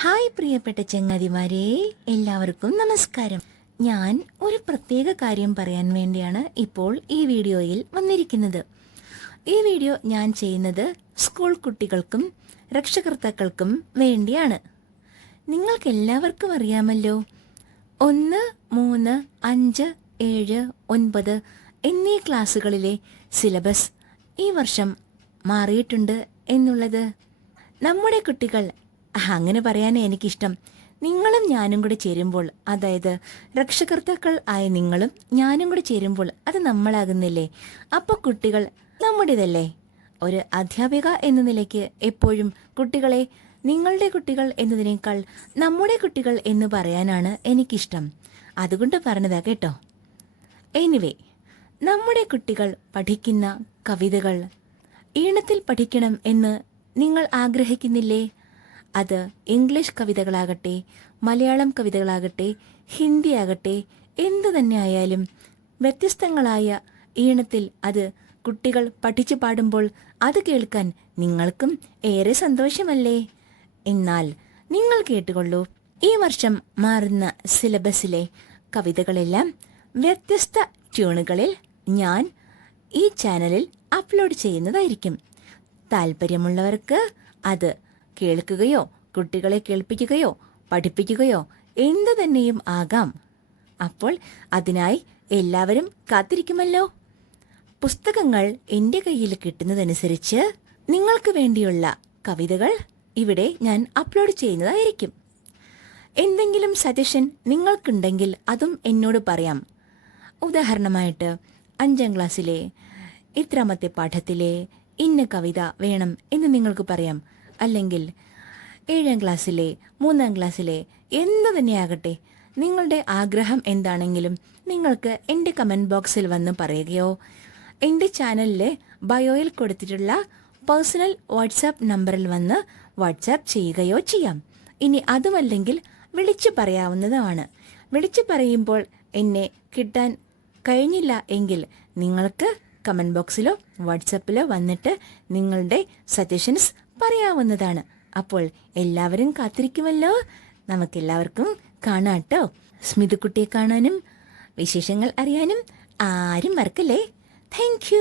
Hi പ്രിയപ്പെട്ട ചങ്ങാതിമാരെ എല്ലാവർക്കും നമസ്കാരം. ഞാൻ ഒരു പ്രത്യേക കാര്യം പറയാൻ വേണ്ടിയാണ് ഇപ്പോൾ ഈ വീഡിയോയിൽ വന്നിരിക്കുന്നത്. ഈ വീഡിയോ ഞാൻ ചെയ്യുന്നത് സ്കൂൾ കുട്ടികൾക്കും രക്ഷകർത്താക്കൾക്കും വേണ്ടിയാണ്. നിങ്ങൾക്ക് എല്ലാവർക്കും അറിയാമല്ലോ ഒന്ന് മൂന്ന് അഞ്ച് ഏഴ് ഒൻപത് എന്നീ ക്ലാസ്സുകളിലെ സിലബസ് ഈ വർഷം മാറിയിട്ടുണ്ട് എന്നുള്ളത്. നമ്മുടെ കുട്ടികൾ അങ്ങനെ പറയാനേ എനിക്കിഷ്ടം. നിങ്ങളും ഞാനും കൂടെ ചേരുമ്പോൾ അതായത് രക്ഷകർത്താക്കൾ ആയ നിങ്ങളും ഞാനും കൂടെ ചേരുമ്പോൾ അത് നമ്മളാകുന്നില്ലേ? അപ്പോൾ കുട്ടികൾ നമ്മുടേതല്ലേ? ഒരു അധ്യാപിക എന്ന നിലയ്ക്ക് എപ്പോഴും കുട്ടികളെ നിങ്ങളുടെ കുട്ടികൾ എന്നതിനേക്കാൾ നമ്മുടെ കുട്ടികൾ എന്ന് പറയാനാണ് എനിക്കിഷ്ടം. അതുകൊണ്ട് പറഞ്ഞതാ കേട്ടോ. എനിവേ നമ്മുടെ കുട്ടികൾ പഠിക്കുന്ന കവിതകൾ ഈണത്തിൽ പഠിക്കണം എന്ന് നിങ്ങൾ ആഗ്രഹിക്കുന്നില്ലേ? അത് ഇംഗ്ലീഷ് കവിതകളാകട്ടെ മലയാളം കവിതകളാകട്ടെ ഹിന്ദി ആകട്ടെ എന്തു തന്നെ ആയാലും വ്യത്യസ്തങ്ങളായ ഈണത്തിൽ അത് കുട്ടികൾ പഠിച്ചു പാടുമ്പോൾ അത് കേൾക്കാൻ നിങ്ങൾക്കും ഏറെ സന്തോഷമല്ലേ? എന്നാൽ നിങ്ങൾ കേട്ടുകൊള്ളൂ ഈ വർഷം മാറുന്ന സിലബസിലെ കവിതകളെല്ലാം വ്യത്യസ്ത ട്യൂണുകളിൽ ഞാൻ ഈ ചാനലിൽ അപ്ലോഡ് ചെയ്യുന്നതായിരിക്കും. താല്പര്യമുള്ളവർക്ക് അത് കേൾക്കുകയോ കുട്ടികളെ കേൾപ്പിക്കുകയോ പഠിപ്പിക്കുകയോ എന്തു തന്നെയും ആകാം. അപ്പോൾ അതിനായി എല്ലാവരും കാത്തിരിക്കുമല്ലോ. പുസ്തകങ്ങൾ എന്റെ കയ്യിൽ കിട്ടുന്നതനുസരിച്ച് നിങ്ങൾക്ക് വേണ്ടിയുള്ള കവിതകൾ ഇവിടെ ഞാൻ അപ്ലോഡ് ചെയ്യുന്നതായിരിക്കും. എന്തെങ്കിലും സജഷൻ നിങ്ങൾക്കുണ്ടെങ്കിൽ അതും എന്നോട് പറയാം. ഉദാഹരണമായിട്ട് അഞ്ചാം ക്ലാസ്സിലെ ഇത്രാമത്തെ പാഠത്തിലെ ഇന്ന കവിത വേണം എന്ന് നിങ്ങൾക്ക് പറയാം. അല്ലെങ്കിൽ ഏഴാം ക്ലാസ്സിലെ മൂന്നാം ക്ലാസ്സിലെ എന്തു തന്നെയാകട്ടെ നിങ്ങളുടെ ആഗ്രഹം എന്താണെങ്കിലും നിങ്ങൾക്ക് എന്റെ കമന്റ് ബോക്സിൽ വന്ന് പറയുകയോ എന്റെ ചാനലിലെ ബയോയിൽ കൊടുത്തിട്ടുള്ള പേഴ്സണൽ വാട്സാപ്പ് നമ്പറിൽ വന്ന് വാട്സാപ്പ് ചെയ്യുകയോ ചെയ്യാം. ഇനി അതുമല്ലെങ്കിൽ വിളിച്ചു പറയാവുന്നതാണ്. വിളിച്ചു പറയുമ്പോൾ എന്നെ കിട്ടാൻ കഴിഞ്ഞില്ല എങ്കിൽ നിങ്ങൾക്ക് കമന്റ് ബോക്സിലോ വാട്സപ്പിലോ വന്നിട്ട് നിങ്ങളുടെ സജഷൻസ് പറയാവുന്നതാണ്. അപ്പോൾ എല്ലാവരും കാത്തിരിക്കുമല്ലോ. നമുക്കെല്ലാവർക്കും കാണാട്ടോ. സ്മിതുക്കുട്ടിയെ കാണാനും വിശേഷങ്ങൾ അറിയാനും ആരും മറക്കല്ലേ? താങ്ക്